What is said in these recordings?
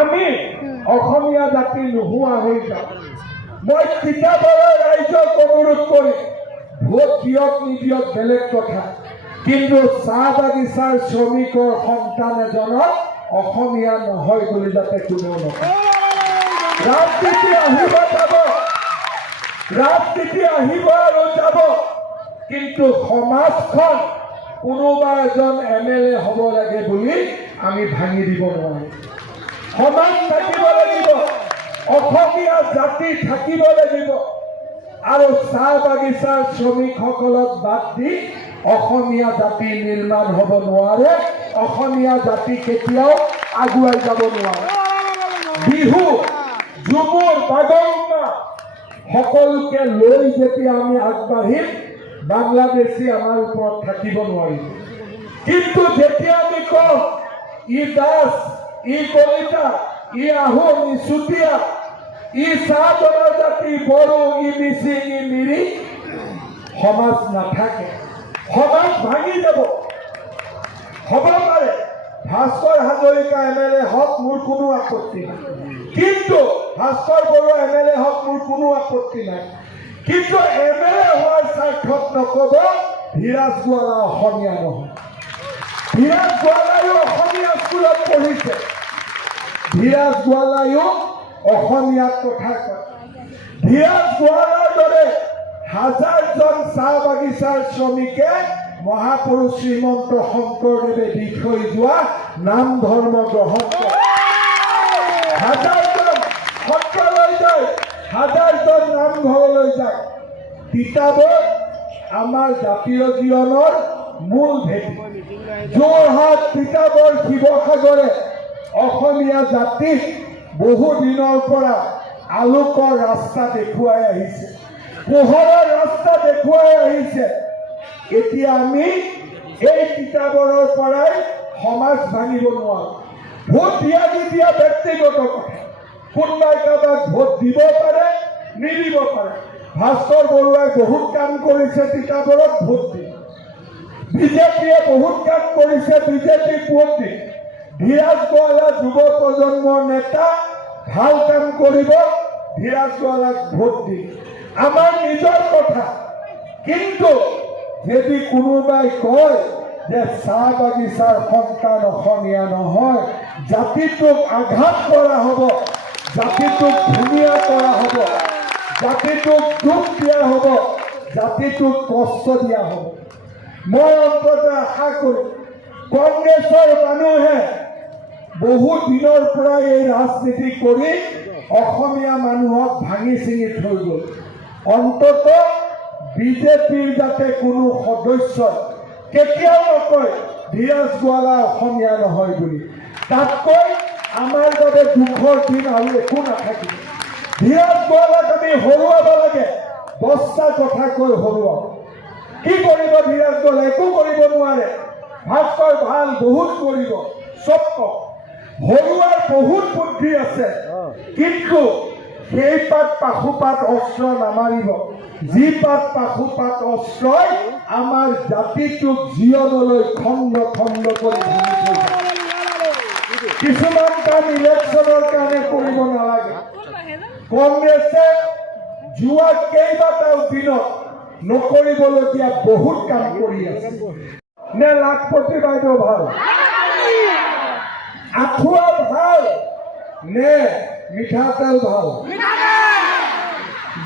আমি অসমীয়া জাতি নোহোৱা হৈ যাম। মই তিতাবৰৰ ৰাইজক অনুৰোধ কৰি ভোট দিয়ক নিদিয়ক বেলেগ কথা, কিন্তু চাহ বাগিচাৰ শ্ৰমিকৰ সন্তান এজনক অসমীয়া নহয় বুলি যাতে কোনেও নকয়। ৰাজনীতি আহিব যাব, ৰাজনীতি আহিব আৰু যাব, কিন্তু সমাজখন কোনোবা এজন MLA হ'ব লাগে বুলি আমি ভাঙি দিব নোৱাৰো। সমাজ থাকিব লাগিব, অসমীয়া জাতি থাকিব লাগিব, আৰু চাহ বাগিচাৰ শ্ৰমিকসকলক বাদ দি অসমীয়া জাতি নিৰ্মাণ হ'ব নোৱাৰে। অসমীয়া জাতি কেতিয়াও আগুৱাই যাব নোৱাৰে। বিহু, ঝুমুৰ, বাগৰুম্বা সকলোকে লৈ যেতিয়া আমি আগবাঢ়িম, বাংলাদেশী আমাৰ ওপৰত থাকিব নোৱাৰিব। কিন্তু যেতিয়া আমি কওঁ ই দাস, ই কলিতা, ই আহোম, ই চুতীয়া, ই চাহ জনজাতি, বড়ো, ই মিচিং, ই মিৰি, সমাজ নাথাকে, সমাজ ভাঙি যাব। হ'ব পাৰে ভাস্কৰ হাজৰিকা MLA হওক, মোৰ কোনো আপত্তি নাই, কিন্তু ভাস্কৰ বৰুৱা MLA হওক, মোৰ কোনো আপত্তি নাই, কিন্তু MLA হোৱাৰ স্বাৰ্থত নক'ব ধীৰাজ গোৱালা অসমীয়া নহয়। ধীৰাজ গোৱালায়ো অসমীয়া স্কুলত পঢ়িছে, ধীৰাজ গোৱালায়ো অসমীয়াত কথা কয়। ধীৰাজ গোৱালাৰ দৰে হাজাৰজন চাহ বাগিচাৰ শ্ৰমিকে মহাপুৰুষ শ্ৰীমন্ত শংকৰদেৱে দি থৈ যোৱা নাম ধৰ্ম গ্ৰহণ কৰে। হাজাৰজন সত্ৰলৈ যায়, হাজাৰজন নামঘৰলৈ যায়। তিতাবৰ আমাৰ জাতীয় জীৱনৰ মূল ভেটি। যোৰহাট, তিতাবৰ, শিৱসাগৰে অসমীয়া জাতিক বহু দিনৰ পৰা আলোকৰ ৰাস্তা দেখুৱাই আহিছে, পোহৰৰ ৰাস্তা দেখুৱাই আহিছে। এতিয়া আমি এই তিতাবৰৰ পৰাই সমাজ ভাঙিব নোৱাৰো। ভোট দিয়া নিদিয়া ব্যক্তিগত কথা, কোনোবাই কাৰোবাক ভোট দিব পাৰে, নিদিব পাৰে। ভাস্কৰ বৰুৱাই বহুত কাম কৰিছে তিতাবৰত, ভোট দি। বিজেপিয়ে বহুত কাম কৰিছে, বিজেপিক ভোট দি। ধীৰাজ গোৱালা যুৱ প্ৰজন্মৰ নেতা, ভাল কাম কৰিব, ধীৰাজ গোৱালাক ভোট দি। আমাৰ নিজৰ কথা, কিন্তু যদি কোনোবাই কয় যে চাহ বাগিচাৰ সন্তান অসমীয়া নহয়, জাতিটোক আঘাত কৰা হ'ব, জাতিটোক ধুনীয়া কৰা হ'ব, জাতিটোক দুখ দিয়া হ'ব, জাতিটোক কষ্ট দিয়া হ'ব। মই অন্ততঃ আশা কৰোঁ কংগ্ৰেছৰ মানুহে বহু দিনৰ পৰা এই ৰাজনীতি কৰি অসমীয়া মানুহক ভাঙি চিঙি থৈ গ'ল। অন্ততঃ বিজেপিৰ যাতে কোনো সদস্যই কেতিয়াও নকয় ধীৰাজ গোৱালা অসমীয়া নহয় বুলি। তাতকৈ আমাৰ বাবে দুখৰ দিন আৰু একো নাথাকিব। ধীৰাজ গোৱালাক আমি হৰুৱাব লাগে, দহটা কথা কৈ হৰুৱাব। কি কৰিব ধীৰাজ গোৱালা? একো কৰিব নোৱাৰে। ভাস্কৰ ভাল, বহুত কৰিব, চব কওক। হৰুৱাৰ বহুত বুদ্ধি আছে, কিন্তু সেই পাত পাশুপাত অস্ত্ৰ নামাৰিব, যি পাত পাশুপাত অস্ত্ৰই আমাৰ জাতিটোক জীৱনলৈ খণ্ড খণ্ড কৰি ভাঙি থৈ যায়। কিছুমান কাম ইলেকশ্যনৰ কাৰণে কৰিব নালাগে। কংগ্ৰেছে যোৱা কেইবাটাও দিনত নকৰিবলগীয়া বহুত কাম কৰি আছে। নে লাখপতি বাইদেউ ভাল, আঁঠুৱা ভাল, নে মিঠাতেল ভাল,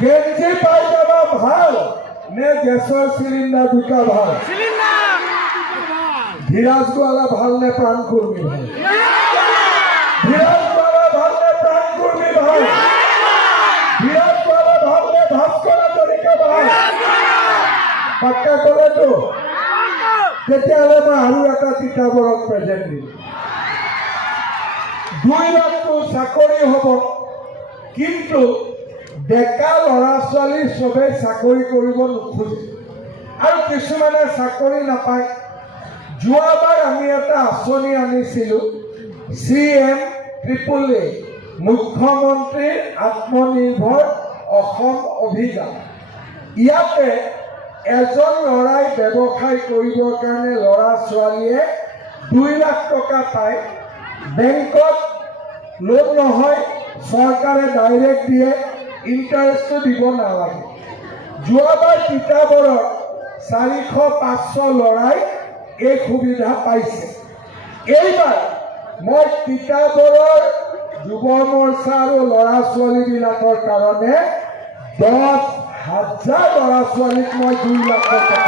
গেঞ্জি পাইজামা ভাল, নে গেছৰ চিলিণ্ডাৰ দুটা ভাল? ধীৰাজ গোৱালা ভাল নে প্ৰাণ কৰ্মী ভাল? নহয়তো তেতিয়াহ'লে মই আৰু এটা তিতাবৰক প্ৰেজেণ্ট দিম 2 লাখটো চাকৰি হ'ব কিন্তু ডেকা ল'ৰা ছোৱালী চবেই চাকৰি কৰিব নোখোজে আৰু কিছুমানে চাকৰি নাপায় যোৱাবাৰ আমি এটা আঁচনি আনিছিলোঁ CM-AAA মুখ্যমন্ত্ৰীৰ আত্মনিৰ্ভৰ অসম অভিযান ইয়াতে এজন ল'ৰাই ব্যৱসায় কৰিবৰ কাৰণে ল'ৰা ছোৱালীয়ে 2 লাখ টকা পায় বেংকত লোন নহয় চৰকাৰে ডাইৰেক্ট দিয়ে ইণ্টাৰেষ্টটো দিব নালাগে যোৱাবাৰ তিতাবৰৰ 400-500 ল'ৰাই এই সুবিধা পাইছে এইবাৰ মই তিতাবৰৰ যুৱ মৰ্চা আৰু ল'ৰা ছোৱালীবিলাকৰ কাৰণে 10,000 ল'ৰা ছোৱালীক মই 2 লাখ টকা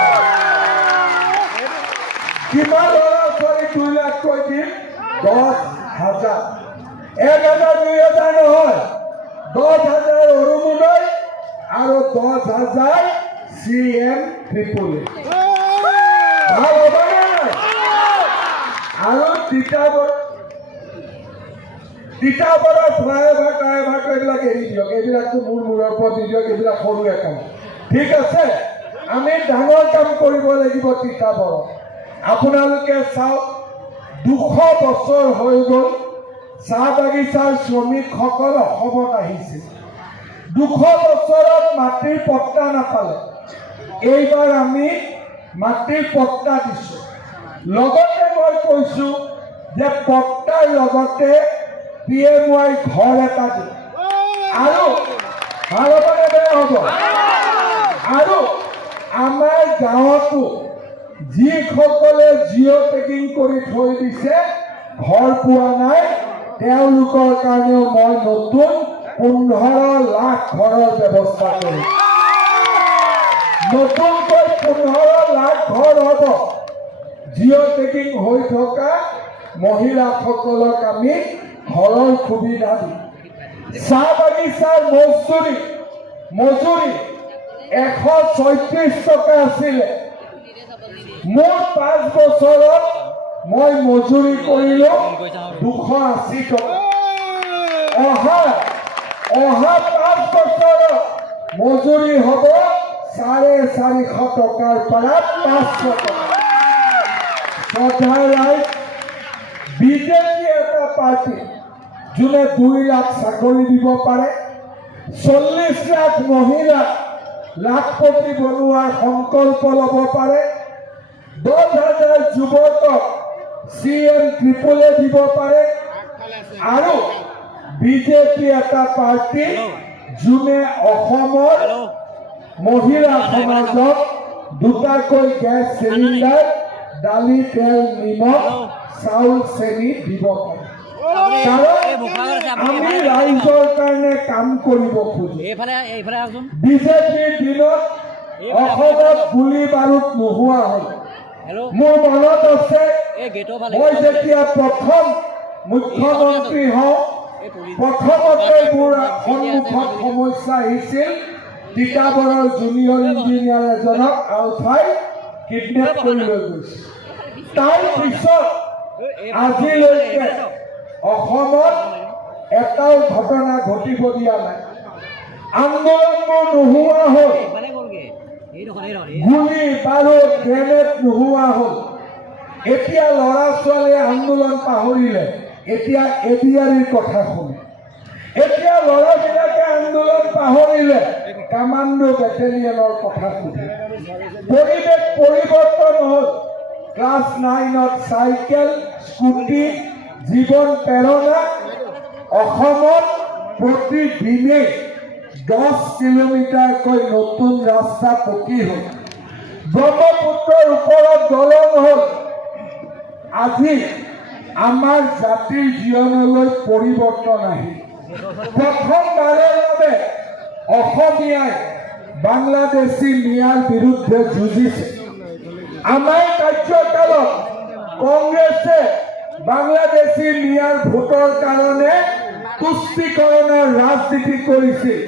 কিমান ল'ৰা ছোৱালীক 2 লাখকৈ দিম 10,000 1,000 2,000 নহয় 10,000 অৰুণোদয় আৰু 10,000 CM-AAA ভাল হ'বনে নাই আৰু তিতাবৰৰ ফ্লাইঅভাৰ এইবিলাক এৰি দিয়ক এইবিলাকতো মূৰৰ ওপৰত দি দিয়ক এইবিলাক সৰু কাম ঠিক আছে আমি ডাঙৰ কাম কৰিব লাগিব তিতাবৰত আপোনালোকে চাওক 200 বছৰ হৈ গ'ল চাহ বাগিচাৰ শ্ৰমিকসকল অসমত আহিছিল 200 বছৰত মাটিৰ পট্টা নাপালে এইবাৰ আমি মাটিৰ পট্টা দিছোঁ লগতে মই কৈছোঁ যে পট্টাৰ লগতে PMY ঘৰ এটা দিম আৰু ভাল হ'বনে বেয়া হ'ব আৰু আমাৰ গাঁৱতো যিসকলে জিঅ' টেগিং কৰি থৈ দিছে ঘৰ পোৱা নাই তেওঁলোকৰ কাৰণেও মই নতুন 15 লাখ ঘৰৰ ব্যৱস্থা কৰিম নতুনকৈ 15 লাখ ঘৰ হ'ব জিঅ' টেগিং হৈ থকা মহিলাসকলক আমি ঘৰৰ সুবিধা দিম চাহ বাগিচাৰ মজুৰি 136 টকা আছিলে মোৰ 5 বছৰত মই মজুৰি কৰিলোঁ 280 টকা অহা 5 বছৰত মজুৰি হ'ব 450 টকাৰ পৰা 500 টকা বিজেপি এটা পাৰ্টি যোনে 2 লাখ চাকৰি দিব পাৰে 40 লাখ মহিলাক লাখপতি বনোৱাৰ সংকল্প ল'ব পাৰে 10,000 যুৱকক CM-AAA দিব পাৰে আৰু বিজেপি এটা পাৰ্টি যোনে অসমৰ মহিলা সমাজক 2টাকৈ গেছ চিলিণ্ডাৰ দালি তেল নিমখ চাউল চেনি দিব পাৰে কাৰণ আমি ৰাইজৰ কাৰণে কাম কৰিব খোজো বিজেপিৰ দিনত অসমত গুলি বাৰুদ নোহোৱা হ'ল মোৰ মনত আছে মই যেতিয়া প্ৰথম মুখ্যমন্ত্ৰী হওঁ প্ৰথমতে মোৰ সন্মুখত সমস্যা আহিছিল তিতাবৰৰ জুনিয়ৰ ইঞ্জিনিয়াৰ এজনক আলফাই কিডনেপ কৰি লৈ গৈছিল তাৰ পিছত আজিলৈকে অসমত এটাও ঘটনা ঘটিব দিয়া নাই আন্দোলনবোৰ নোহোৱা হ'ল গুলি বাৰুদ গ্ৰেনেড নোহোৱা হ'ল এতিয়া ল'ৰা ছোৱালীয়ে আন্দোলন পাহৰিলে এতিয়া এডিআৰিৰ কথা শুনে এতিয়া ল'ৰাবিলাকে আন্দোলন পাহৰিলে কামাণ্ডো বেটেলিয়নৰ কথা শুনে পৰিৱেশ পৰিৱৰ্তন হ'ল ক্লাছ 9ত চাইকেল স্কুটি জীৱন প্ৰেৰণা অসমত প্ৰতিদিনে 10 কিলোমিটাৰকৈ নতুন ৰাস্তা পকী হ'ল ব্ৰহ্মপুত্ৰৰ ওপৰত দলং হ'ল আজি আমাৰ জাতিৰ জীৱনলৈ পৰিৱৰ্তন আহিল প্ৰথমবাৰৰ বাবে অসমীয়াই বাংলাদেশী মিয়াৰ বিৰুদ্ধে যুঁজিছে আমাৰ কাৰ্যকালত কংগ্ৰেছে বাংলাদেশী মিয়াৰ ভোটৰ কাৰণে তুষ্টিকৰণৰ ৰাজনীতি কৰিছিল